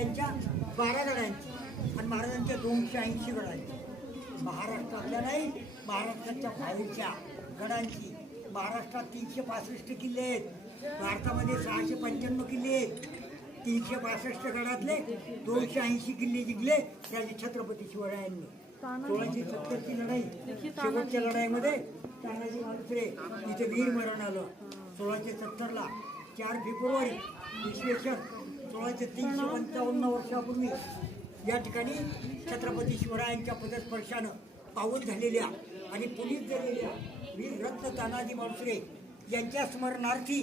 शिवरायांच्या 12 गडांची आणि महाराजांच्या 280 गडांची. महाराष्ट्रातल्या नाही, महाराष्ट्राच्या बाहेरच्या गडांची. महाराष्ट्रात 365 किल्ले आहेत, भारतामध्ये 695 किल्ले आहेत. 365 गडातले 280 किल्ले जिंकले राजे छत्रपती शिवरायांनी. 1670ची लढाई, शेवटच्या लढाईमध्ये तानाजी मालुसरे इथे वीर मरण आलं. 1670ला 4 फेब्रुवारी इसवी सन 355 वर्षापूर्वी या ठिकाणी छत्रपती शिवरायांच्या पदस्पर्शानं पावन झालेल्या आणि पुनीत झालेल्या वीर रत्न तानाजी मालुसरे यांच्या स्मरणार्थी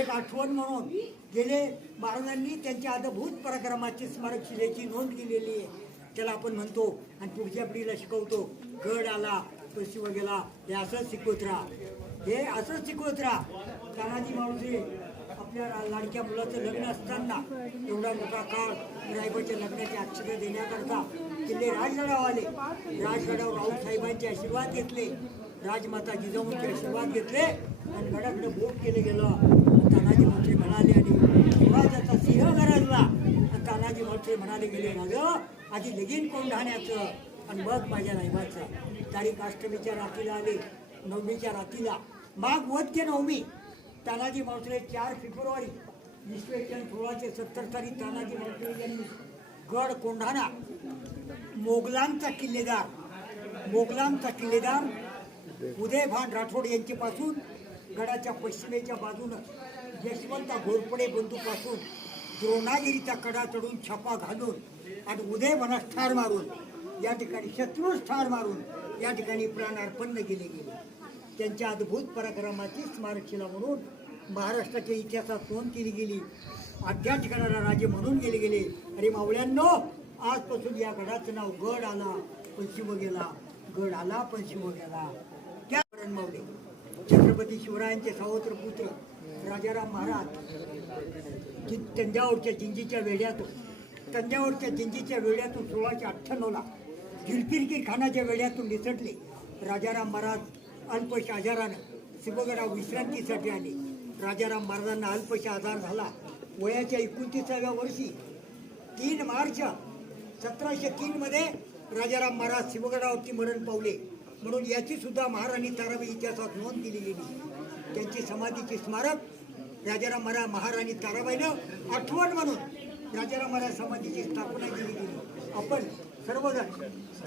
एक आठवण म्हणून गेले महाराजांनी त्यांच्या अद्भुत पराक्रमाची स्मारक शिलेची नोंद केलेली आहे. त्याला आपण म्हणतो आणि पुढच्या पिढीला शिकवतो, गड आला तो शिव गेला. हे असंच शिकवत राहा, हे असंच शिकवत राहा. तानाजी मालुसरे आपल्या लाडक्या मुलाचं लग्न असताना एवढा मोठा काळ रायबाच्या लग्नाचे अक्षर देण्याकरता किल्ले राजगडावर आले. राजगडावर राऊतसाहेबांचे आशीर्वाद घेतले, राजमाता जिजाऊंचे आशीर्वाद घेतले आणि गडाकडे बोट केले गेलं. तानाजी मालुसरे म्हणाले आणि शिवराजाचा सिंह गरजला. तानाजी मालुसरे म्हणाले गेले, राजा आधी लगीन कोंढाण्याचं आणि मग माझ्या रायबाचं. तारीख अष्टमीच्या रात्रीला आले, नवमीच्या रात्रीला माघ वद्य नवमी. तानाजी मालुसरे 4 फेब्रुवारी इसवी सन 1670 साली तानाजी मालुसरे यांनी गड कोंढाणा मोगलांचा किल्लेदार उदयभान राठोड यांच्यापासून गडाच्या पश्चिमेच्या बाजूनं यशवंत घोरपडे बंधूपासून द्रोणागिरीचा कडा चढून छापा घालून आणि उदयभानास ठार मारून या ठिकाणी शत्रूस ठार मारून या ठिकाणी प्राणार्पण केले गेले. त्यांच्या अद्भुत पराक्रमाची स्मारकशिला म्हणून महाराष्ट्राच्या इतिहासात नोंद केली गेली. अद्या ठिकाणाला राजे म्हणून गेले गेले. अरे मावळ्यांनो, आजपासून या गडाचं नाव गड आला पण शिव गेला, गड आला पण शिव गेला. त्या मावळे छत्रपती शिवरायांचे सावत्र पुत्र राजाराम महाराज तंजावरच्या जिंजीच्या वेढ्यातून 1698ला झुल्फिकार खानाच्या वेढ्यातून निसटले. राजाराम महाराज अल्पशा आजारानं शिवगडावर विश्रांतीसाठी आले. राजाराम महाराजांना अल्पशा आजार झाला. वयाच्या 29व्या वर्षी 3 मार्च 1703 मध्ये राजाराम महाराज शिवगडावरती मरण पावले. म्हणून याची सुद्धा महाराणी ताराबाई इतिहासात नोंद केली गेली. त्यांची समाधीचे स्मारक राजाराम महाराणी ताराबाईनं आठवण म्हणून राजाराम महाराज समाधीची स्थापना केली गेली. आपण सर्वजण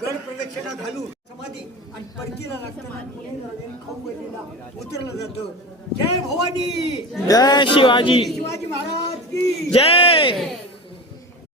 गड प्रदक्षिणा घालून समाधी आणि परतीला लागताना खाऊ गेलेला उतरलं जातं. जय भवानी, जय शिवाजी, शिवाजी महाराज की जय.